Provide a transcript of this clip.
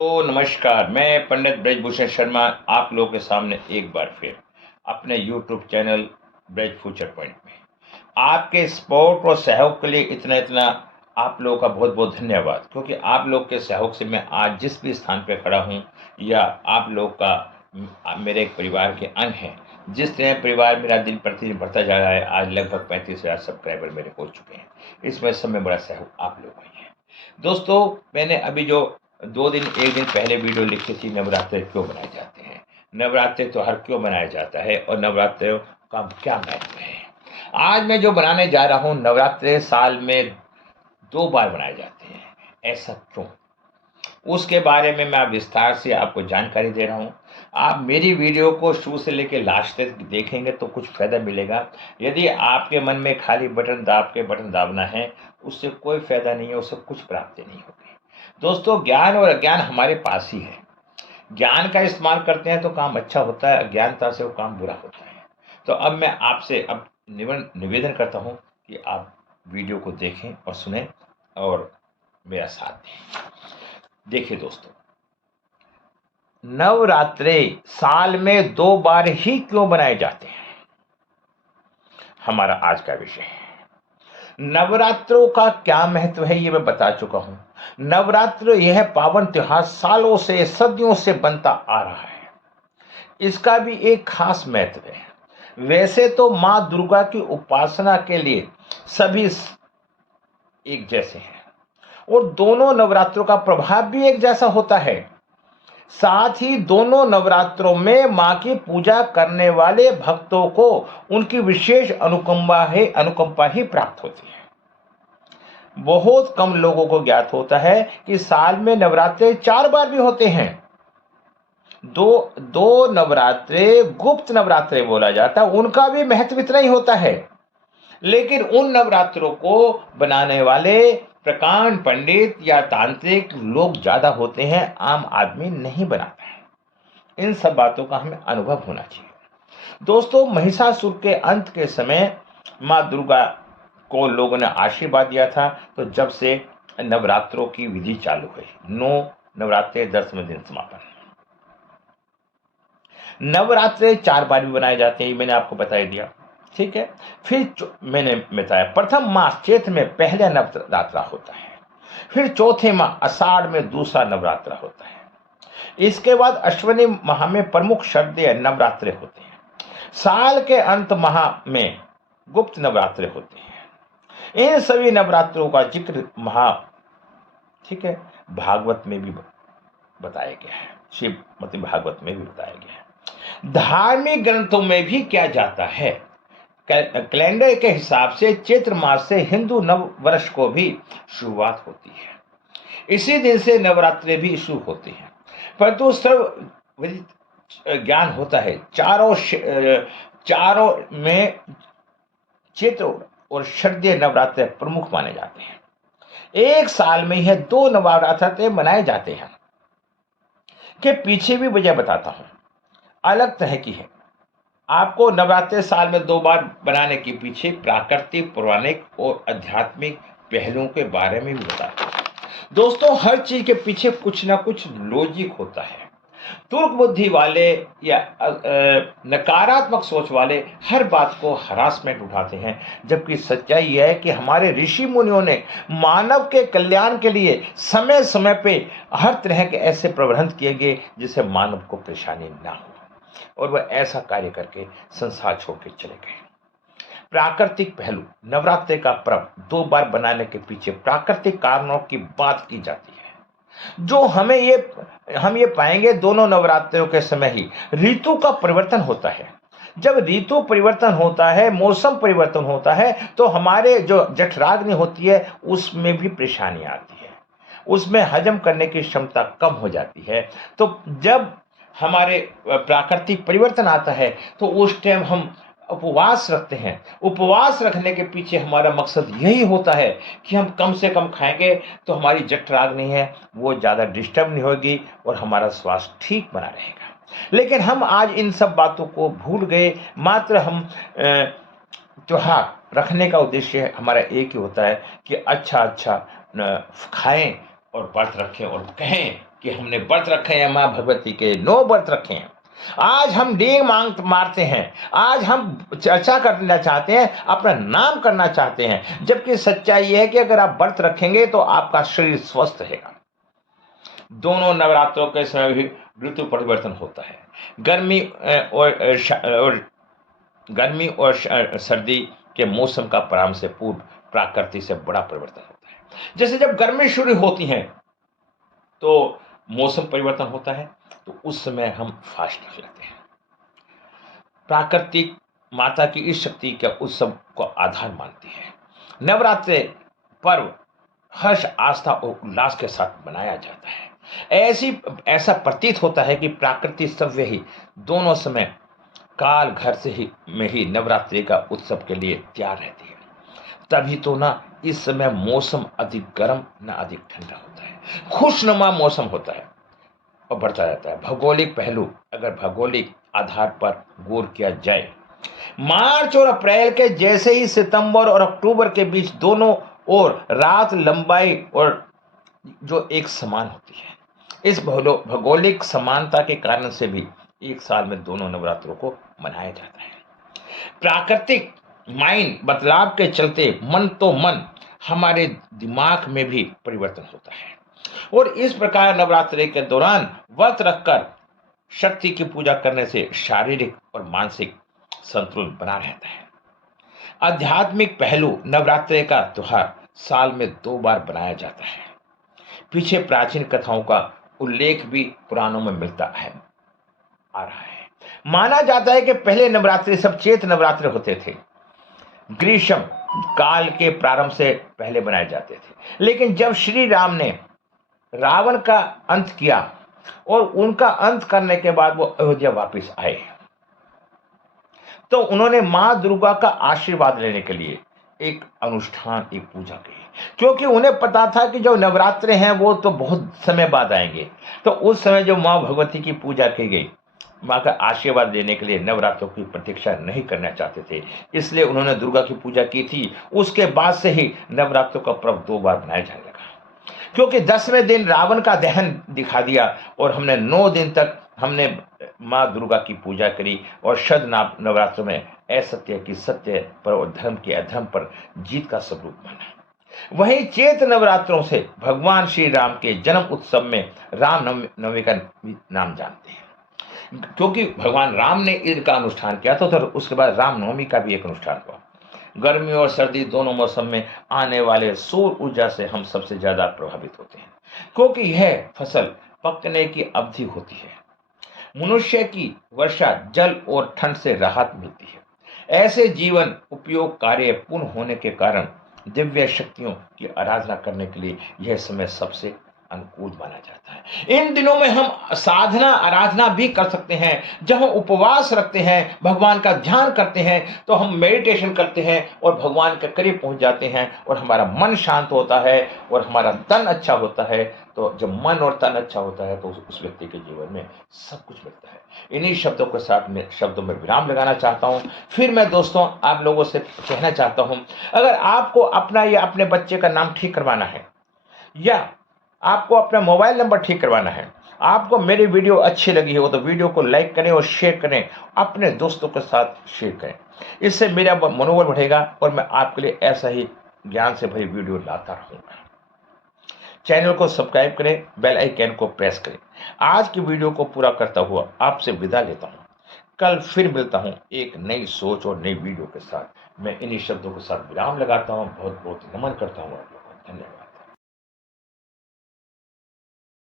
तो नमस्कार, मैं पंडित ब्रजभूषण शर्मा आप लोगों के सामने एक बार फिर अपने YouTube channel Braj future point में आपके सपोर्ट और सहयोग के लिए इतना इतना आप लोगों का बहुत बहुत धन्यवाद, क्योंकि आप लोग के सहयोग से मैं आज जिस भी स्थान पे खड़ा हूँ या आप लोग का मेरे एक परिवार के अंग हैं। जिस तरह परिवार मेरा दिन प्रतिदिन बढ़ता जा रहा है, आज लगभग 35,000 सब्सक्राइबर मेरे हो चुके हैं। इसमें सब में बड़ा सहयोग आप लोगों का ही है। दोस्तों, मैंने अभी जो 2 दिन 1 दिन पहले वीडियो लिखी थी, नवरात्रे क्यों मनाए जाते हैं? नवरात्रे त्योहार क्यों मनाया जाता है और नवरात्रों का क्या महत्व है? आज मैं जो बनाने जा रहा हूँ, नवरात्रे साल में 2 बार मनाए जाते हैं। ऐसा क्यों? उसके बारे में मैं विस्तार से आपको जानकारी दे रहा हूँ। आप मेरी वीडियो को शुरू से लेके लास्ट तक देखेंगे तो कुछ फ़ायदा मिलेगा। यदि आपके मन में खाली बटन दाबना है, उससे कोई फ़ायदा नहीं है, उससे कुछ प्राप्ति नहीं होगी। दोस्तों, ज्ञान और अज्ञान हमारे पास ही है। ज्ञान का इस्तेमाल करते हैं तो काम अच्छा होता है, अज्ञानता से वो काम बुरा होता है। तो अब मैं आपसे अब निवेदन करता हूँ कि आप वीडियो को देखें और सुनें और मेरा साथ दें। देखिए दोस्तों, नवरात्रे साल में 2 बार ही क्यों बनाए जाते हैं? हमारा आज का विषय है। नवरात्रों का क्या महत्व है, ये मैं बता चुका हूं। नवरात्र यह पावन त्योहार सालों से सदियों से बनता आ रहा है। इसका भी एक खास महत्व है। वैसे तो मां दुर्गा की उपासना के लिए सभी एक जैसे हैं और दोनों नवरात्रों का प्रभाव भी एक जैसा होता है। साथ ही दोनों नवरात्रों में मां की पूजा करने वाले भक्तों को उनकी विशेष अनुकंपा ही प्राप्त होती है। बहुत कम लोगों को ज्ञात होता है कि साल में नवरात्रे 4 बार भी होते हैं। दो दो नवरात्रे गुप्त नवरात्रे बोला जाता है, उनका भी महत्व इतना ही होता है। लेकिन उन नवरात्रों को बनाने वाले प्रकांड पंडित या तांत्रिक लोग ज्यादा होते हैं, आम आदमी नहीं बनाता है। इन सब बातों का हमें अनुभव होना चाहिए। दोस्तों, महिषासुर के अंत के समय मां दुर्गा को लोगों ने आशीर्वाद दिया था, तो जब से नवरात्रों की विधि चालू हुई। 9 नवरात्रे 10वें दिन समापन। नवरात्रे 4 बार भी बनाए जाते हैं, मैंने आपको बता दिया। ठीक है। फिर मैंने बताया, प्रथम मास चैत्र में पहला नवरात्रा होता है। फिर चौथे माह आषाढ़ में दूसरा नवरात्रा होता है। इसके बाद अश्विनी माह में प्रमुख शारदीय नवरात्रे होते हैं। साल के अंत माह में गुप्त नवरात्रे होते हैं। इन सभी नवरात्रों का जिक्र ठीक है, भागवत में भी बताया गया है। श्रीमद् भागवत में भी बताया गया है। धार्मिक ग्रंथों में भी किया जाता है। कैलेंडर के हिसाब से चैत्र मास से हिंदू नव वर्ष को भी शुरुआत होती है। इसी दिन से नवरात्रे भी शुरू होती हैं। परंतु सर्व ज्ञान होता है, चारों में चैत्र और शारदीय नवरात्रे प्रमुख माने जाते हैं। एक साल में यह 2 नवरात्रे मनाए जाते हैं। के पीछे भी वजह बताता हूं, अलग तरह की है। आपको नवरात्रे साल में 2 बार बनाने के पीछे प्राकृतिक, पौराणिक और आध्यात्मिक पहलुओं के बारे में भी बताता हूं। दोस्तों, हर चीज के पीछे कुछ ना कुछ लॉजिक होता है। तुर्क बुद्धि वाले या नकारात्मक सोच वाले हर बात को हरासमेंट उठाते हैं, जबकि सच्चाई यह है कि हमारे ऋषि मुनियों ने मानव के कल्याण के लिए समय समय पे हर तरह के ऐसे प्रबंध किए गए जिससे मानव को परेशानी ना हो, और वह ऐसा कार्य करके संसार छोड़ के चले गए। प्राकृतिक पहलू, नवरात्रि का पर्व 2 बार बनाने के पीछे प्राकृतिक कारणों की बात की जाती है। जो हम ये पाएंगे, दोनों नवरात्रों के समय ही ऋतु का परिवर्तन होता है। जब ऋतु परिवर्तन होता है, मौसम परिवर्तन होता है, तो हमारे जो जठराग्नि होती है उसमें भी परेशानी आती है। उसमें हजम करने की क्षमता कम हो जाती है। तो जब हमारे प्राकृतिक परिवर्तन आता है तो उस टाइम हम उपवास रखते हैं। उपवास रखने के पीछे हमारा मकसद यही होता है कि हम कम से कम खाएंगे तो हमारी जठराग्नि है वो ज़्यादा डिस्टर्ब नहीं होगी और हमारा स्वास्थ्य ठीक बना रहेगा। लेकिन हम आज इन सब बातों को भूल गए। मात्र हम त्योहार रखने का उद्देश्य हमारा एक ही होता है कि अच्छा खाएं और व्रत रखें और कहें कि हमने व्रत रखे हैं माँ भगवती के, 9 व्रत रखे हैं। आज हम डींग मांग मारते हैं, आज हम चर्चा करना चाहते हैं, अपना नाम करना चाहते हैं, जबकि सच्चाई यह है कि अगर आप व्रत रखेंगे तो आपका शरीर स्वस्थ रहेगा। दोनों नवरात्रों के समय भी ऋतु परिवर्तन होता है। गर्मी और सर्दी के मौसम का प्रारंभ से पूर्व प्रकृति से बड़ा परिवर्तन होता है। जैसे जब गर्मी शुरू होती है तो मौसम परिवर्तन होता है, तो उस समय हम फास्ट रख लेते हैं। प्राकृतिक माता की इस शक्ति के उत्सव को आधार मानती है। नवरात्रि पर्व हर्ष, आस्था और उल्लास के साथ मनाया जाता है। ऐसा प्रतीत होता है कि प्रकृति सव्य ही दोनों समय काल घर से ही में ही नवरात्रि का उत्सव के लिए तैयार रहती है। तभी तो ना इस समय मौसम अधिक गर्म ना अधिक ठंडा होता है, खुशनुमा मौसम होता है और बढ़ता रहता है। भौगोलिक पहलू, अगर भौगोलिक आधार पर गौर किया जाए, मार्च और अप्रैल के जैसे ही सितंबर और अक्टूबर के बीच दोनों ओर रात लंबाई और जो एक समान होती है। इस भौगोलिक समानता के कारण से भी एक साल में दोनों नवरात्रों को मनाया जाता है। प्राकृतिक माइंड बदलाव के चलते मन तो मन हमारे दिमाग में भी परिवर्तन होता है, और इस प्रकार नवरात्रि के दौरान व्रत रखकर शक्ति की पूजा करने से शारीरिक और मानसिक संतुलन बना रहता है। आध्यात्मिक पहलू, नवरात्रि का त्योहार साल में 2 बार बनाया जाता है। पीछे प्राचीन कथाओं का उल्लेख भी पुराणों में मिलता है आ रहा है। माना जाता है कि पहले नवरात्रि सब चैत्र नवरात्रि होते थे, ग्रीष्म काल के प्रारंभ से पहले बनाए जाते थे। लेकिन जब श्री राम ने रावण का अंत किया और उनका अंत करने के बाद वो अयोध्या वापस आए, तो उन्होंने मां दुर्गा का आशीर्वाद लेने के लिए एक अनुष्ठान, एक पूजा की, क्योंकि उन्हें पता था कि जो नवरात्रे हैं वो तो बहुत समय बाद आएंगे। तो उस समय जो मां भगवती की पूजा की गई, मां का आशीर्वाद लेने के लिए नवरात्रों की प्रतीक्षा नहीं करना चाहते थे, इसलिए उन्होंने दुर्गा की पूजा की थी। उसके बाद से ही नवरात्रों का पर्व 2 बार मनाया जाने लगा, क्योंकि 10वें दिन रावण का दहन दिखा दिया और हमने 9 दिन तक हमने माँ दुर्गा की पूजा करी और शद नवरात्र में असत्य की सत्य पर और धर्म के अधर्म पर जीत का स्वरूप माना। वहीं चैत्र नवरात्रों से भगवान श्री राम के जन्म उत्सव में राम नवमी का नाम जानते हैं, क्योंकि भगवान राम ने इनका अनुष्ठान किया था, तो उसके बाद रामनवमी का भी एक अनुष्ठान हुआ। गर्मी और सर्दी दोनों मौसम में आने वाले सौर ऊर्जा से हम सबसे ज्यादा प्रभावित होते हैं, क्योंकि यह फसल पकने की अवधि होती है। मनुष्य की वर्षा जल और ठंड से राहत मिलती है। ऐसे जीवन उपयोग कार्य पूर्ण होने के कारण दिव्य शक्तियों की आराधना करने के लिए यह समय सबसे अनुकूल माना जाता है। इन दिनों में हम साधना आराधना भी कर सकते हैं। जब हम उपवास रखते हैं, भगवान का ध्यान करते हैं, तो हम मेडिटेशन करते हैं और भगवान के करीब पहुंच जाते हैं और हमारा मन शांत होता है और हमारा तन अच्छा होता है। तो जब मन और तन अच्छा होता है तो उस व्यक्ति के जीवन में सब कुछ मिलता है। इन्हीं शब्दों के साथ में शब्दों में विराम लगाना चाहता हूं। फिर मैं दोस्तों आप लोगों से कहना चाहता हूं, अगर आपको अपना या अपने बच्चे का नाम ठीक करवाना है, या आपको अपना मोबाइल नंबर ठीक करवाना है, आपको मेरी वीडियो अच्छी लगी हो तो वीडियो को लाइक करें और शेयर करें, अपने दोस्तों के साथ शेयर करें। इससे मेरा मनोबल बढ़ेगा और मैं आपके लिए ऐसा ही ज्ञान से भरी वीडियो लाता रहूंगा। चैनल को सब्सक्राइब करें, बेल आइकन को प्रेस करें। आज की वीडियो को पूरा करता हुआ आपसे विदा लेता हूं। कल फिर मिलता हूं एक नई सोच और नई वीडियो के साथ। मैं इन्हीं शब्दों के साथ विराम लगाता हूं। बहुत बहुत नमन करता हूं आप लोगों को। धन्यवाद।